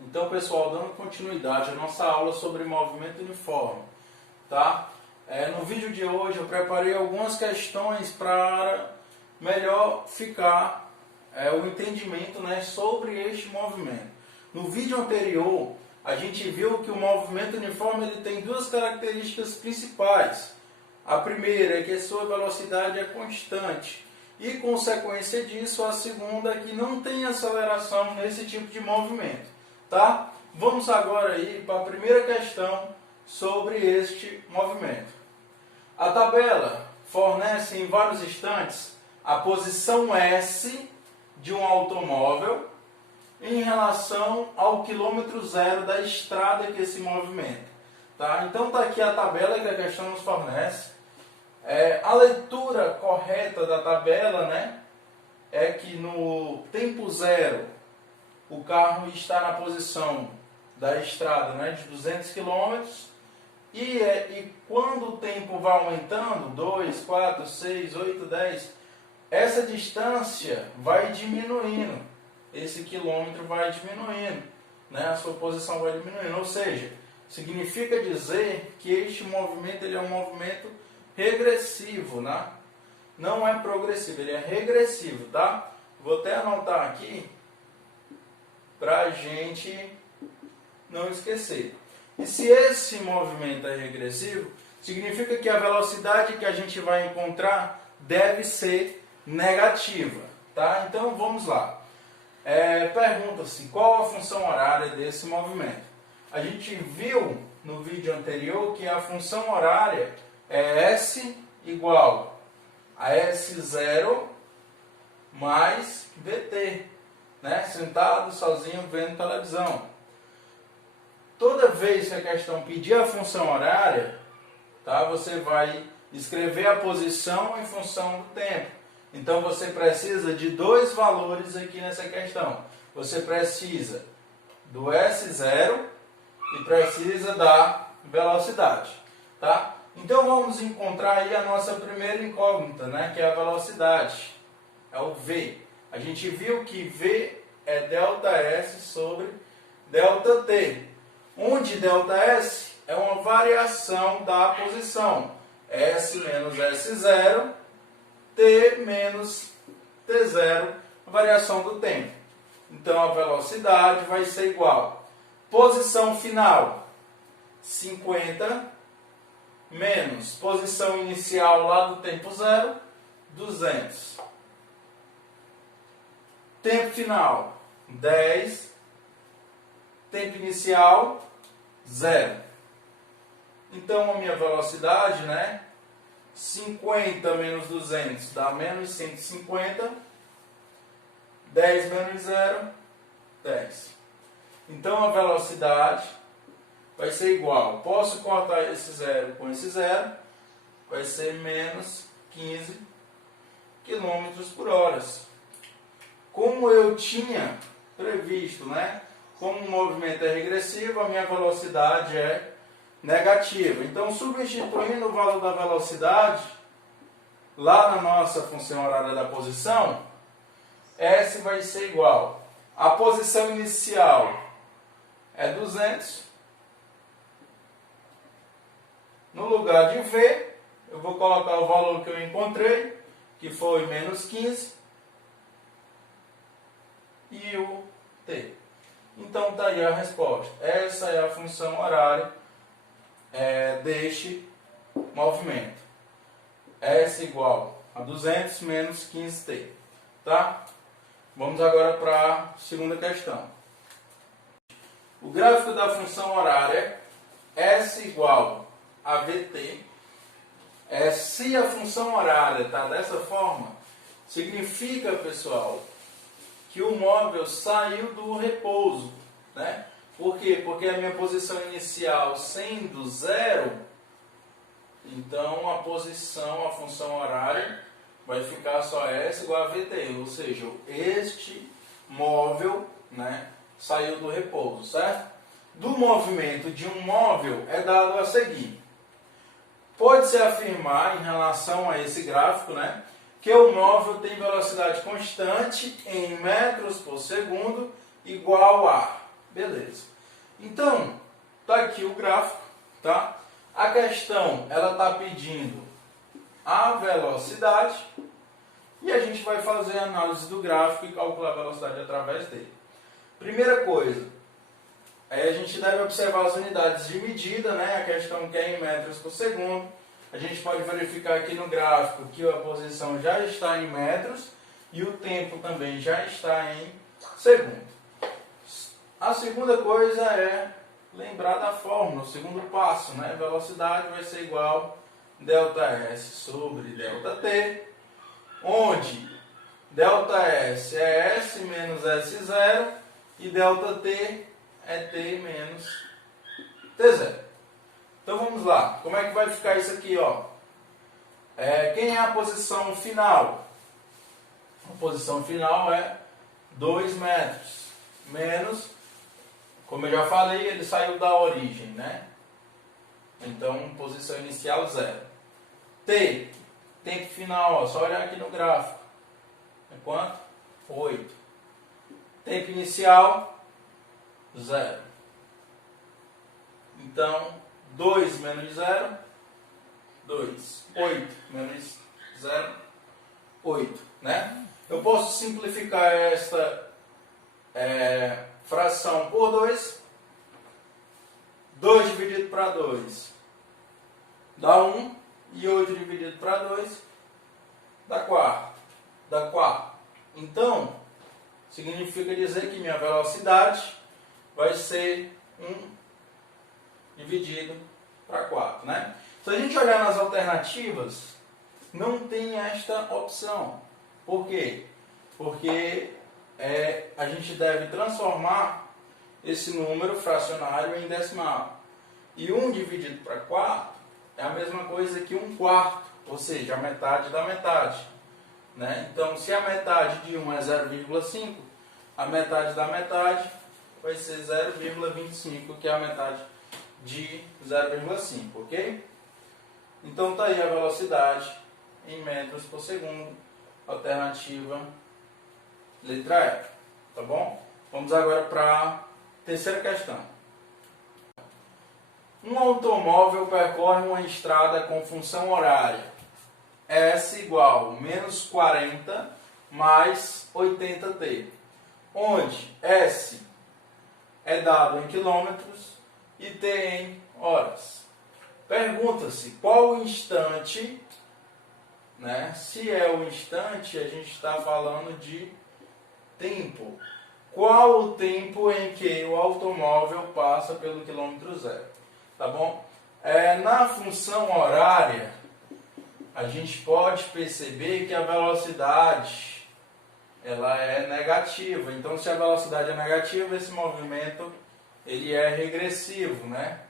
Então, pessoal, dando continuidade à nossa aula sobre movimento uniforme, tá? No vídeo de hoje eu preparei algumas questões para melhor ficar o entendimento, né, sobre este movimento. No vídeo anterior, a gente viu que o movimento uniforme ele tem duas características principais. A primeira é que a sua velocidade é constante. E, consequência disso, a segunda é que não tem aceleração nesse tipo de movimento. Tá? Vamos agora aí para a primeira questão sobre este movimento. A tabela fornece em vários instantes a posição S de um automóvel em relação ao quilômetro zero da estrada que se movimenta. Tá? Então está aqui a tabela que a questão nos fornece. A leitura correta da tabela, né, é que no tempo zero o carro está na posição da estrada, né, de 200 km e quando o tempo vai aumentando, 2, 4, 6, 8, 10, essa distância vai diminuindo, esse quilômetro vai diminuindo, né, a sua posição vai diminuindo, ou seja, significa dizer que este movimento ele é um movimento regressivo, né? Não é progressivo, ele é regressivo, tá? Vou até anotar aqui para a gente não esquecer. E se esse movimento é regressivo, significa que a velocidade que a gente vai encontrar deve ser negativa, tá? Então vamos lá. Pergunta-se qual a função horária desse movimento. A gente viu no vídeo anterior que a função horária é S igual a S0 mais VT, né? Sentado, sozinho, vendo televisão. Toda vez que a questão pedir a função horária, tá? Você vai escrever a posição em função do tempo. Então você precisa de dois valores aqui nessa questão. Você precisa do S0 e precisa da velocidade, tá? Então vamos encontrar aí a nossa primeira incógnita, né, que é a velocidade, é o V. A gente viu que V é ΔS sobre ΔT, onde ΔS é uma variação da posição, S menos S0, T menos T0, a variação do tempo. Então a velocidade vai ser igual, posição final, 50, menos posição inicial lá do tempo zero, 200. Tempo final, 10. Tempo inicial, 0. Então, a minha velocidade, né? 50 menos 200 dá menos 150. 10 menos 0, 10. Então, a velocidade vai ser igual, posso cortar esse zero com esse zero, vai ser menos 15 km por hora. Como eu tinha previsto, né? Como o movimento é regressivo, a minha velocidade é negativa. Então, substituindo o valor da velocidade, lá na nossa função horária da posição, S vai ser igual. A posição inicial é 200. No lugar de V, eu vou colocar o valor que eu encontrei, que foi menos 15, e o T. Então, está aí a resposta. Essa é a função horária deste movimento. S igual a 200 menos 15T. Tá? Vamos agora para a segunda questão. O gráfico da função horária S igual a VT, se a função horária está dessa forma, significa, pessoal, que o móvel saiu do repouso, né? Por quê? Porque a minha posição inicial sendo zero, então a função horária vai ficar só S igual a VT, ou seja, este móvel, né, saiu do repouso, certo? Do movimento de um móvel é dado a seguir. Pode-se afirmar, em relação a esse gráfico, né, que o móvel tem velocidade constante em metros por segundo igual a Beleza. Então, tá aqui o gráfico, tá? A questão, ela está pedindo a velocidade e a gente vai fazer a análise do gráfico e calcular a velocidade através dele. Primeira coisa, a gente deve observar as unidades de medida, né? A questão que é em metros por segundo. A gente pode verificar aqui no gráfico que a posição já está em metros e o tempo também já está em segundo. A segunda coisa é lembrar da fórmula, o segundo passo, né? Velocidade vai ser igual a ΔS sobre ΔT, onde ΔS é S menos S0 e ΔT é T menos T0. Então vamos lá, como é que vai ficar isso aqui, ó? Quem é a posição final? A posição final é 2 metros, menos, como eu já falei, ele saiu da origem, né? Então, posição inicial 0. T, tempo final, ó, só olhar aqui no gráfico. É quanto? 8. Tempo inicial, 0. Então, 2 menos 0, 2. 8 menos 0, 8. Né? Eu posso simplificar esta fração por 2. 2 dividido para 2 dá 1. E 8 dividido para 2 dá 4. Dá 4. Então, significa dizer que minha velocidade vai ser 1 dividido para 4. Né? Se a gente olhar nas alternativas, não tem esta opção. Por quê? Porque a gente deve transformar esse número fracionário em decimal. E 1 dividido para 4 é a mesma coisa que 1/4, ou seja, a metade da metade. Né? Então, se a metade de 1 é 0,5, a metade da metade vai ser 0,25, que é a metade de 0,5, ok? Então, está aí a velocidade em metros por segundo, alternativa letra E, tá bom? Vamos agora para a terceira questão. Um automóvel percorre uma estrada com função horária S igual menos 40 mais 80t, onde S é dado em quilômetros e T em horas. Pergunta-se qual o instante, né? Se é o instante, a gente está falando de tempo. Qual o tempo em que o automóvel passa pelo quilômetro zero? Tá bom? Na função horária, a gente pode perceber que a velocidade ela é negativa. Então, se a velocidade é negativa, esse movimento ele é regressivo, né?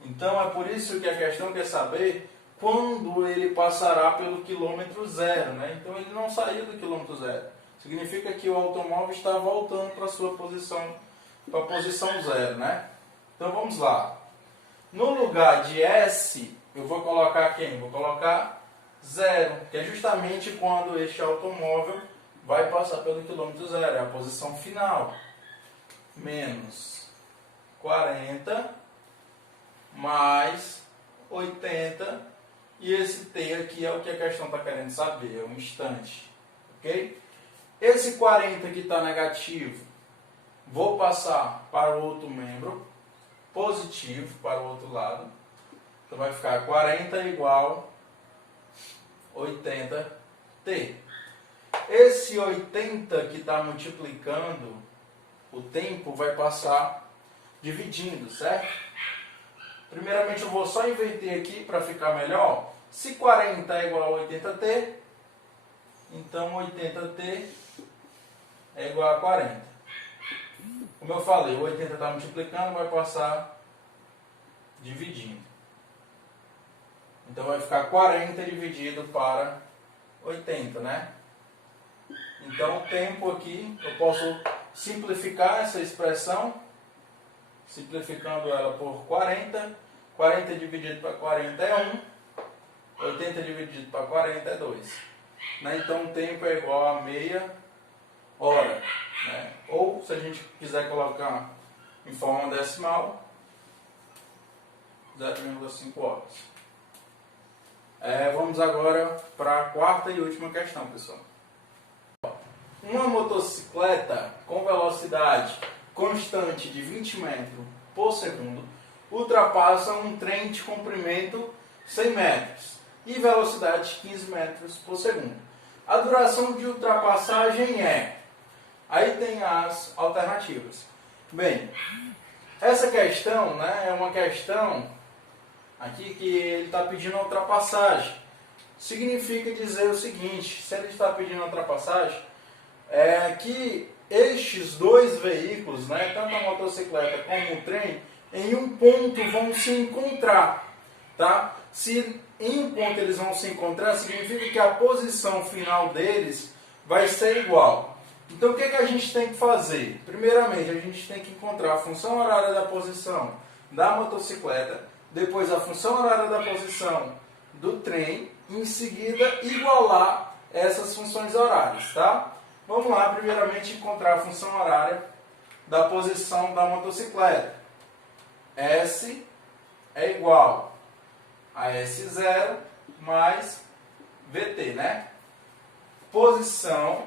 Então, é por isso que a questão quer saber quando ele passará pelo quilômetro zero, né? Então, ele não saiu do quilômetro zero. Significa que o automóvel está voltando para a sua posição, para a posição zero, né? Então, vamos lá. No lugar de S, eu vou colocar quem? Vou colocar 0, que é justamente quando este automóvel vai passar pelo quilômetro zero, é a posição final. Menos 40 mais 80, e esse T aqui é o que a questão está querendo saber, é um instante. Ok? Esse 40 que está negativo, vou passar para o outro membro, positivo para o outro lado. Então vai ficar 40 igual 80t. Esse 80 que está multiplicando o tempo vai passar dividindo, certo? Primeiramente eu vou só inverter aqui para ficar melhor. Se 40 é igual a 80t, então 80t é igual a 40. Como eu falei, o 80 está multiplicando, vai passar dividindo. Então vai ficar 40 dividido para 80, né? Então o tempo aqui, eu posso simplificar essa expressão, simplificando ela por 40. 40 dividido para 40 é 1. 80 dividido para 40 é 2. Né? Então o tempo é igual a meia hora. Né? Ou, se a gente quiser colocar em forma decimal, 0,5 horas. Vamos agora para a quarta e última questão, pessoal. Uma motocicleta com velocidade constante de 20 metros por segundo ultrapassa um trem de comprimento 100 metros e velocidade de 15 metros por segundo. A duração de ultrapassagem é... Aí tem as alternativas. Bem, essa questão, né, é uma questão aqui que ele está pedindo a ultrapassagem. Significa dizer o seguinte: se ele está pedindo a ultrapassagem, é que estes dois veículos, né, tanto a motocicleta como o trem, em um ponto vão se encontrar. Tá? Se em um ponto eles vão se encontrar, significa que a posição final deles vai ser igual. Então o que a gente tem que fazer? Primeiramente, a gente tem que encontrar a função horária da posição da motocicleta, depois a função horária da posição do trem, em seguida igualar essas funções horárias, tá? Vamos lá, primeiramente encontrar a função horária da posição da motocicleta. S é igual a S0 mais VT, né? Posição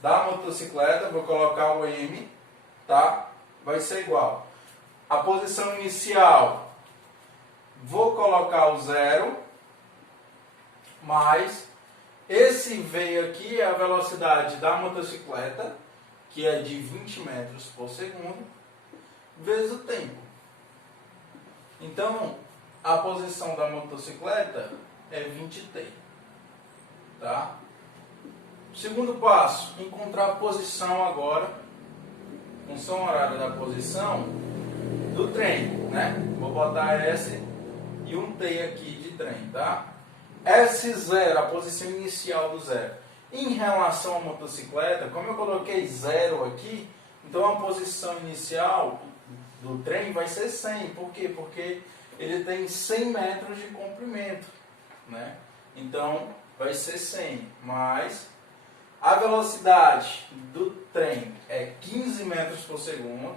da motocicleta, vou colocar o M, tá? Vai ser igual. A posição inicial, vou colocar o 0, mais esse V aqui é a velocidade da motocicleta, que é de 20 metros por segundo, vezes o tempo. Então, a posição da motocicleta é 20t, tá? Segundo passo, encontrar a posição agora, função horária da posição do trem, né? Vou botar S e um T aqui de trem, tá? S0, a posição inicial do zero. Em relação à motocicleta, como eu coloquei 0 aqui, então a posição inicial do trem vai ser 100. Por quê? Porque ele tem 100 metros de comprimento, né? Então vai ser 100, mais a velocidade do trem é 15 metros por segundo,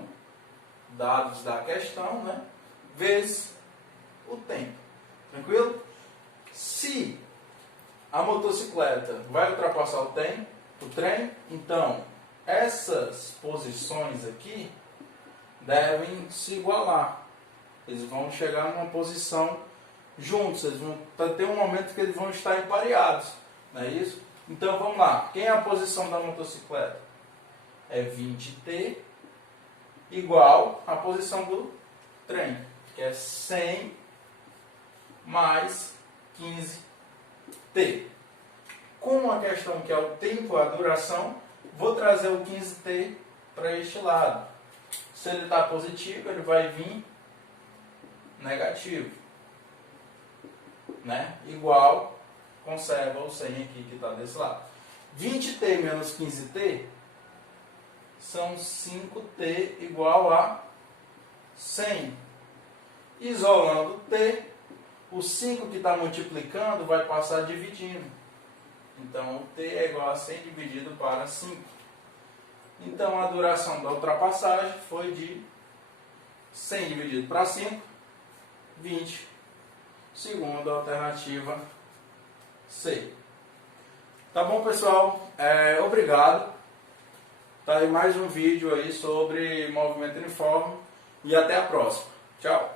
dados da questão, né? Vezes o tempo. Tranquilo? Se a motocicleta vai ultrapassar o trem, então essas posições aqui devem se igualar. Eles vão chegar numa posição juntos, eles vão ter um momento que eles vão estar empareados, não é isso? Então vamos lá, quem é a posição da motocicleta? É 20t igual à posição do trem, que é 100 mais 15t. Como a questão que é o tempo, a duração, vou trazer o 15t para este lado. Se ele está positivo, ele vai vir negativo, né? Igual, conserva o 100 aqui que está desse lado. 20t menos 15t são 5t igual a 100. Isolando t, o 5 que está multiplicando vai passar dividindo. Então, o t é igual a 100 dividido para 5. Então, a duração da ultrapassagem foi de 100 dividido para 5, 20. Segunda alternativa, C. Tá bom, pessoal? Obrigado. Tá aí mais um vídeo aí sobre movimento uniforme. E até a próxima. Tchau.